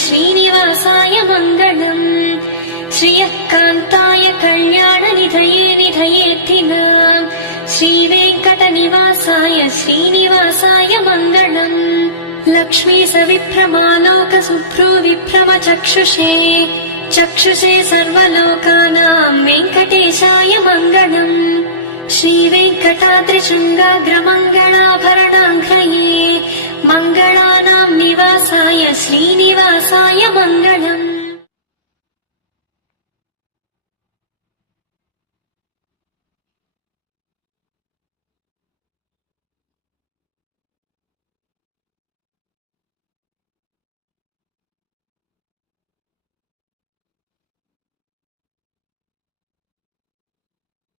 श्रीनिवासाय मङ्गलम्। श्रियः कान्ताय कल्याणनिधये निधयेऽर्थिनाम् श्रीवेङ्कटनिवासाय श्रीनिवासाय मङ्गलम्। लक्ष्मी सविभ्रमालोकसुभ्रू विभ्रमचक्षुषे चक्षुषे सर्वलोकानां वेङ्कटेशाय मङ्गलम्। श्रीवेङ्कटाद्रिशृङ्गाग्रमङ्गलाभरणाङ्घ्रये मङ्गलानां निवासाय श्रीनिवासाय मङ्गलम्।